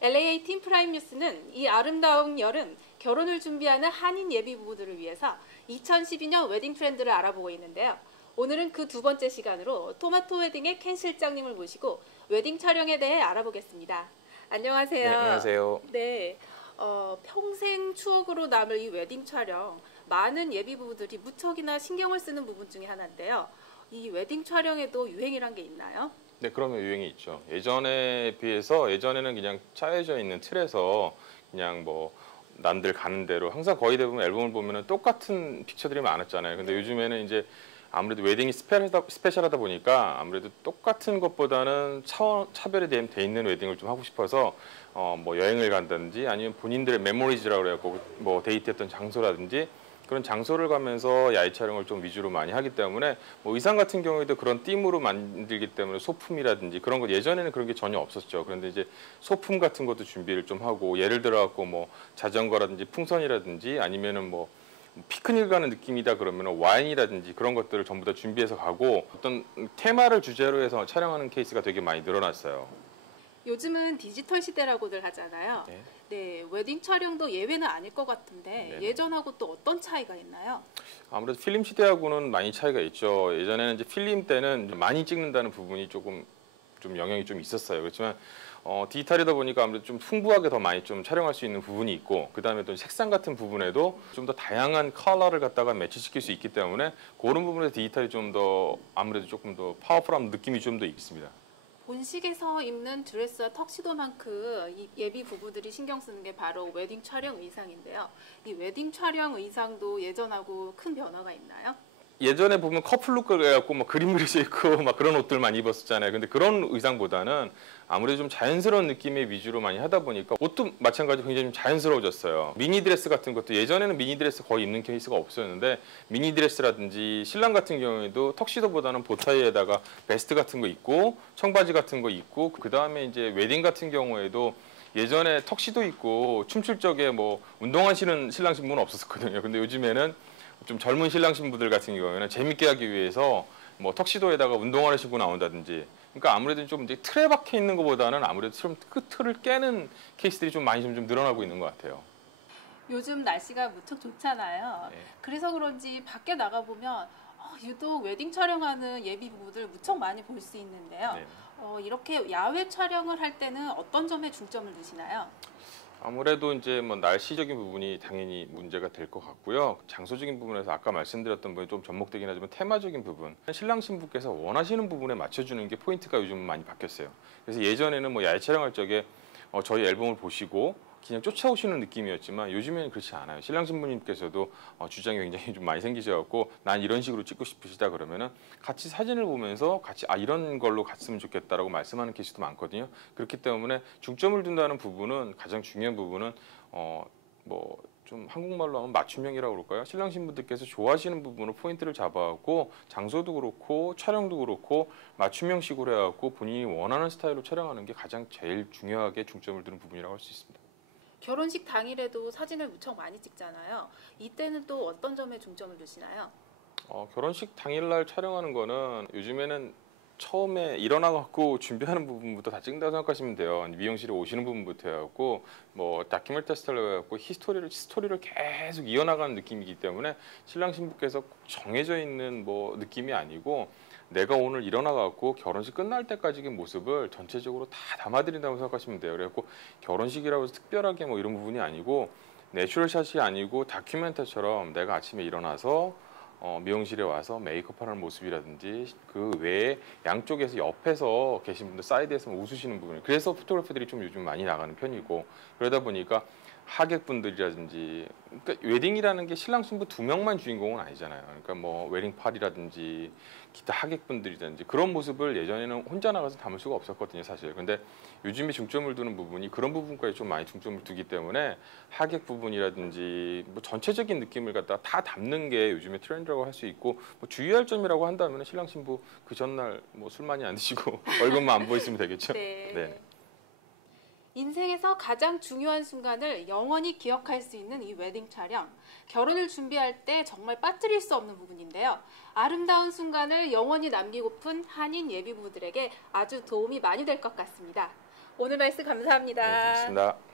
LA 팀 프라임 뉴스는 이 아름다운 여름 결혼을 준비하는 한인 예비 부부들을 위해서 2012년 웨딩 트렌드를 알아보고 있는데요. 오늘은 그 두 번째 시간으로 토마토 웨딩의 켄 실장님을 모시고 웨딩 촬영에 대해 알아보겠습니다. 안녕하세요. 네, 안녕하세요. 네, 평생 추억으로 남을 이 웨딩 촬영, 많은 예비 부부들이 무척이나 신경을 쓰는 부분 중에 하나인데요. 이 웨딩 촬영에도 유행이란 게 있나요? 네, 그러면 유행이 있죠. 예전에 비해서 예전에는 그냥 짜여져 있는 틀에서 그냥 뭐 남들 가는 대로 항상 거의 대부분 앨범을 보면은 똑같은 픽처들이 많았잖아요. 근데 요즘에는 이제 아무래도 웨딩이 스페셜하다 보니까 아무래도 똑같은 것보다는 차별이 돼 있는 웨딩을 좀 하고 싶어서 뭐 여행을 간다든지 아니면 본인들의 메모리즈라고 그래갖고 뭐 데이트했던 장소라든지 그런 장소를 가면서 야외 촬영을 좀 위주로 많이 하기 때문에 뭐 의상 같은 경우에도 그런 띠으로 만들기 때문에 소품이라든지 그런 것 예전에는 그런 게 전혀 없었죠. 그런데 이제 소품 같은 것도 준비를 좀 하고 예를 들어 갖고 뭐 자전거라든지 풍선이라든지 아니면은 뭐 피크닉 가는 느낌이다 그러면 와인이라든지 그런 것들을 전부 다 준비해서 가고 어떤 테마를 주제로 해서 촬영하는 케이스가 되게 많이 늘어났어요. 요즘은 디지털 시대라고들 하잖아요. 네. 네, 웨딩 촬영도 예외는 아닐 것 같은데 네네. 예전하고 또 어떤 차이가 있나요? 아무래도 필름 시대하고는 많이 차이가 있죠. 예전에는 이제 필름 때는 많이 찍는다는 부분이 조금 좀 영향이 좀 있었어요. 그렇지만 디지털이다 보니까 아무래도 좀 풍부하게 더 많이 좀 촬영할 수 있는 부분이 있고 그다음에 또 색상 같은 부분에도 좀 더 다양한 컬러를 갖다가 매치시킬 수 있기 때문에 그런 부분에서 디지털이 좀 더 아무래도 조금 더 파워풀한 느낌이 좀 더 있습니다. 본식에서 입는 드레스와 턱시도만큼 이 예비 부부들이 신경 쓰는 게 바로 웨딩 촬영 의상인데요. 이 웨딩 촬영 의상도 예전하고 큰 변화가 있나요? 예전에 보면 커플룩을 해갖고 막 그림 그려져 있고 막 그런 옷들 많이 입었었잖아요. 근데 그런 의상보다는 아무래도 좀 자연스러운 느낌의 위주로 많이 하다 보니까 옷도 마찬가지로 굉장히 좀 자연스러워졌어요. 미니 드레스 같은 것도 예전에는 미니 드레스 거의 입는 케이스가 없었는데 미니 드레스라든지 신랑 같은 경우에도 턱시도보다는 보타이에다가 베스트 같은 거 입고 청바지 같은 거 입고 그 다음에 이제 웨딩 같은 경우에도 예전에 턱시도 입고 춤출 적에 뭐 운동하시는 신랑 신부는 없었거든요. 근데 요즘에는 좀 젊은 신랑 신부들 같은 경우에는 재밌게 하기 위해서 뭐 턱시도에다가 운동화를 신고 나온다든지 그러니까 아무래도 좀 이제 틀에 박혀 있는 것보다는 아무래도 좀 그 틀을 깨는 케이스들이 좀 많이 좀 늘어나고 있는 것 같아요. 요즘 날씨가 무척 좋잖아요. 네. 그래서 그런지 밖에 나가보면 유독 웨딩 촬영하는 예비 부부들 무척 많이 볼 수 있는데요. 네. 이렇게 야외 촬영을 할 때는 어떤 점에 중점을 두시나요? 아무래도 이제 뭐 날씨적인 부분이 당연히 문제가 될 것 같고요. 장소적인 부분에서 아까 말씀드렸던 부분이 좀 접목되긴 하지만 테마적인 부분, 신랑 신부께서 원하시는 부분에 맞춰주는 게 포인트가 요즘 많이 바뀌었어요. 그래서 예전에는 뭐 야외 촬영할 적에 저희 앨범을 보시고 그냥 쫓아오시는 느낌이었지만 요즘에는 그렇지 않아요. 신랑 신부님께서도 주장이 굉장히 좀 많이 생기셔갖고 난 이런 식으로 찍고 싶으시다 그러면은 같이 사진을 보면서 같이 이런 걸로 갔으면 좋겠다라고 말씀하는 케이스도 많거든요. 그렇기 때문에 중점을 둔다는 부분은 가장 중요한 부분은 뭐 좀 한국말로 하면 맞춤형이라고 그럴까요? 신랑 신부들께서 좋아하시는 부분으로 포인트를 잡아갖고 장소도 그렇고 촬영도 그렇고 맞춤형식으로 해갖고 본인이 원하는 스타일로 촬영하는 게 가장 제일 중요하게 중점을 두는 부분이라고 할 수 있습니다. 결혼식 당일에도 사진을 무척 많이 찍잖아요. 이때는 또 어떤 점에 중점을 두시나요? 결혼식 당일날 촬영하는 거는 요즘에는 처음에 일어나갖고 준비하는 부분부터 다 찍는다고 생각하시면 돼요. 미용실에 오시는 부분부터 해갖고 뭐 다큐멘터리 스타일로 해갖고 스토리를 계속 이어나가는 느낌이기 때문에 신랑 신부께서 꼭 정해져 있는 뭐 느낌이 아니고 내가 오늘 일어나갖고 결혼식 끝날 때까지의 모습을 전체적으로 다 담아드린다고 생각하시면 돼요. 그래갖고 결혼식이라고 해서 특별하게 뭐 이런 부분이 아니고 내추럴샷이 아니고 다큐멘터처럼 내가 아침에 일어나서 미용실에 와서 메이크업하는 모습이라든지 그 외에 양쪽에서 옆에서 계신 분들 사이드에서 웃으시는 부분 그래서 포토그래퍼들이 좀 요즘 많이 나가는 편이고 그러다 보니까 하객분들이라든지 그러니까 웨딩이라는 게 신랑 신부 두 명만 주인공은 아니잖아요. 그러니까 뭐 웨딩 파리라든지 기타 하객분들이라든지 그런 모습을 예전에는 혼자 나가서 담을 수가 없었거든요, 사실. 근데 요즘에 중점을 두는 부분이 그런 부분까지 좀 많이 중점을 두기 때문에 하객 부분이라든지 뭐 전체적인 느낌을 갖다 다 담는 게 요즘에 트렌드라고 할 수 있고 뭐 주의할 점이라고 한다면 신랑 신부 그 전날 뭐 술 많이 안 드시고 얼굴만 안 보이시면 되겠죠. 네. 네. 인생에서 가장 중요한 순간을 영원히 기억할 수 있는 이 웨딩 촬영. 결혼을 준비할 때 정말 빠뜨릴 수 없는 부분인데요. 아름다운 순간을 영원히 남기고픈 한인 예비 부부들에게 아주 도움이 많이 될 것 같습니다. 오늘 말씀 감사합니다. 네, 고맙습니다.